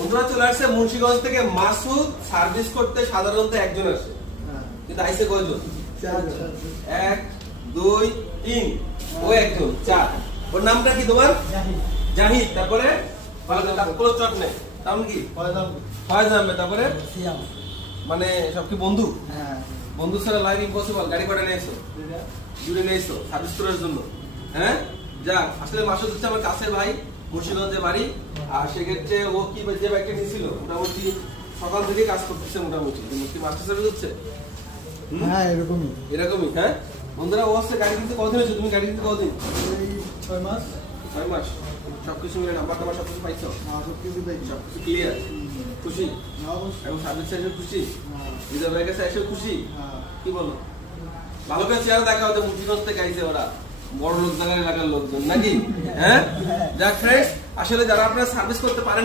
বন্ধুরা চলে আসছে মুন্সিগঞ্জ থেকে। মাসুদ সার্ভিস করতে সাধারণত একজন আসে, কিন্তু আইসে কয়জন? 1 2 3, ও একজন 4। ওর নামটা কি তোমার? জাহিদ। তারপরে চট নেই, নাম কি? ফয়েজ আহমেদ। তারপরে মানে সব কি বন্ধু? বন্ধু ছাড়া লাইফ ইম্পসিবল। গাড়ি ভাড়া নিয়েছো, জুড়ে নিয়েছো সার্ভিস করার জন্য। হ্যাঁ যাক, আসলে মাসুদ হচ্ছে আমার কাছের ভাই, মুন্সিগঞ্জে বাড়ি। আর সেক্ষেত্রে ও কি যে বাইকটা নিয়েছিল মোটামুটি সকাল থেকে কাজ করতেছে মোটামুটি। মাস্টার সার্ভিস হচ্ছে। হ্যাঁ এরকমই। হ্যাঁ বন্ধুরা, ও হচ্ছে গাড়ি কিনতে কতদিন হয়েছে? তুমি গাড়ি কিনতে কতদিন? 6 মাস। 6 মাস। সবকিছু মিলে নাম্বার টাম্বার সবকিছু পাইছো? সবকিছু পাইছি। সবকিছু ক্লিয়ার? খুশি? এবং সার্ভিস এসে খুশি? রিজার্ভ হয়ে গেছে এসে খুশি? কি বলো? ভালো করে চেয়ার দেখা হতো, মুন্সিগঞ্জ থেকে আইছে ওরা, বড় লোক জায়গায় লাগার লোকজন নাকি? হ্যাঁ যাক ফ্রেন্ডস, আসলে যারা আপনারা সার্ভিস করতে পারেন